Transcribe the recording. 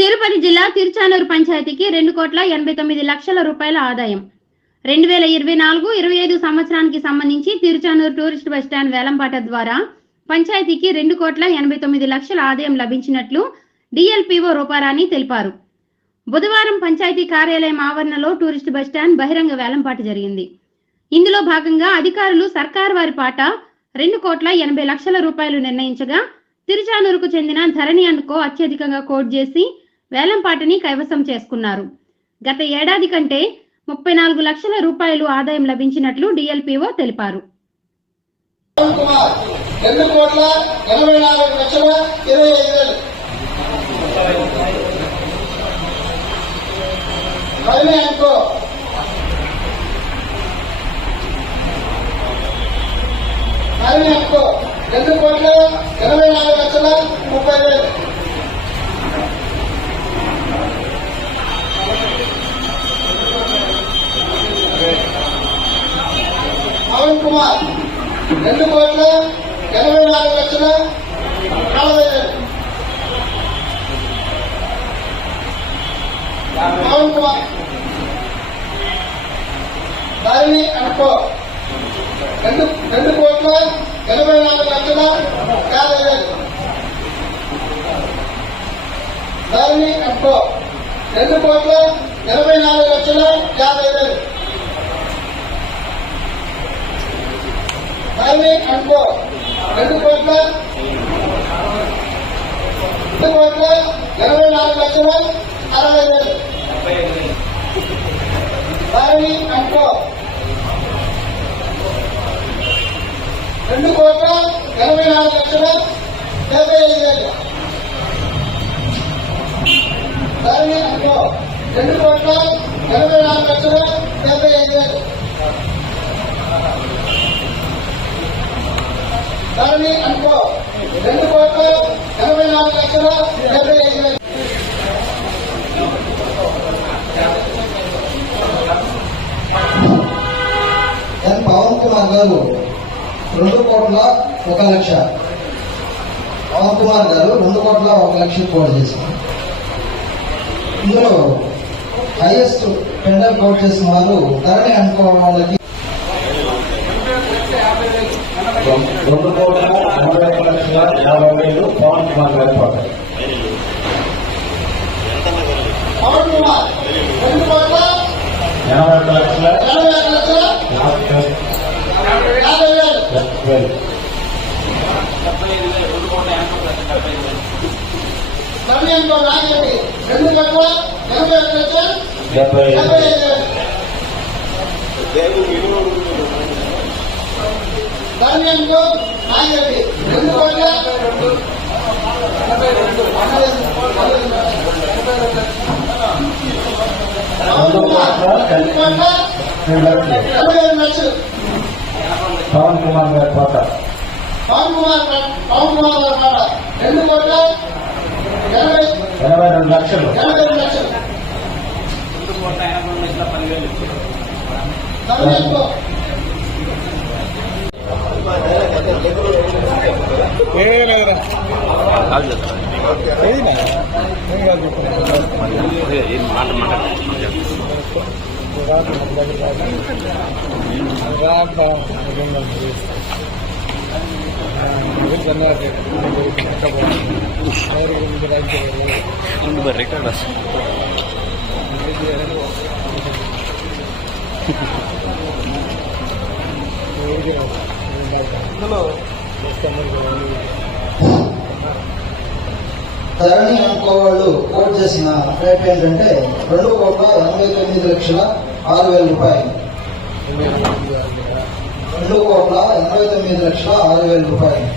తిరుపతి జిల్లా తిరుచానూరు పంచాయతీకి రెండు కోట్ల ఎనభై తొమ్మిది లక్షల రూపాయల ఆదాయం. రెండు వేల ఇరవై నాలుగు ఇరవై ఐదు సంవత్సరానికి సంబంధించి తిరుచానూరు టూరిస్ట్ బస్ స్టాండ్ వేలంపాట ద్వారా పంచాయతీకి రెండు కోట్ల ఎనభై తొమ్మిది లక్షల ఆదాయం లభించినట్లు డిఎల్పిఓ రూపారాణి తెలిపారు. బుధవారం పంచాయతీ కార్యాలయం ఆవరణలో టూరిస్ట్ బస్ స్టాండ్ బహిరంగ వేలంపాట జరిగింది. ఇందులో భాగంగా అధికారులు సర్కారు వారి పాట రెండు కోట్ల ఎనభై లక్షల రూపాయలు నిర్ణయించగా తిరుచానూరుకు చెందిన ధరణి అండ్ కో అత్యధికంగా కోట్ చేసి వేలంపాటిని కైవసం చేసుకున్నారు. గత ఏడాది కంటే ముప్పై నాలుగు లక్షల రూపాయలు ఆదాయం లభించినట్లు డిఎల్పిఓ తెలిపారు. రెండు కోట్ల ఇరవై నాలుగు లక్షల ముప్పై వేలు పవన్ కుమార్ రెండు కోట్ల ఎనభై నాలుగు లక్షల నలభై పవన్ కుమార్. దారిని అనుకో. రెండు రెండు కోట్ల ఎనభై నాలుగు లక్షల యాభై వేలు. దారిని అనుకో. రెండు కోట్ల ఎనభై నాలుగు లక్షల యాభై వేలు. దాన్ని అనుకో రెండు కోట్ల రెండు కోట్ల ఎనభై నాలుగు లక్షల అరవై వేలు దాన్ని అనుకో రెండు కోట్ల ఎనభై నాలుగు లక్షల డెబ్బై ఐదు వేలు దాన్ని అనుకో రెండు కోట్ల ఎనభై నాలుగు లక్షల డెబ్బై ఐదు వేలు అని అనుకో. రెండు కోట్ల ఎనభై నాలుగు లక్షల డెబ్బై ఐదు లక్షలు ఎన్ పవన్ కుమార్ గారు రెండు కోట్ల ఒక లక్ష. పవన్ కుమార్ గారు రెండు కోట్ల ఒక లక్ష కోట్ చేశారు. ఇందులో హైయెస్ట్ టెండర్ కోట్ చేసిన వారు ధరణి అనుకోవడం వాళ్ళకి రెండు కోట్ల ఎనభై లక్షల యాభై వేలు పవన్ కుమార్ గారి పాట ఎనభై ఒక లక్షల రెండు డెబ్బై ఐదు అనుకో నాగేటి రెండు కోట్ల పవన్ కుమార్ రెండు కోట్ల రెండు లక్షలు. ఎనభై ఐదు లక్షలు పవన్ కుమార్ గారి పాట పవన్ కుమార్ పవన్ కుమార్ గారి పాట రెండు కోట్ల ఎనభై ఎనభై రెండు లక్షలు. ఎనభై రెండు లక్షలు. తమిళనాడులో ధరణి అనుకో వాళ్ళు కోట్ చేసిన రేట్ ఏంటంటే రెండు కోట్ల ఎనభై తొమ్మిది లక్షల ఆరు వేల రూపాయలు. రెండు కోట్ల ఎనభై తొమ్మిది లక్షల ఆరు వేల రూపాయలు.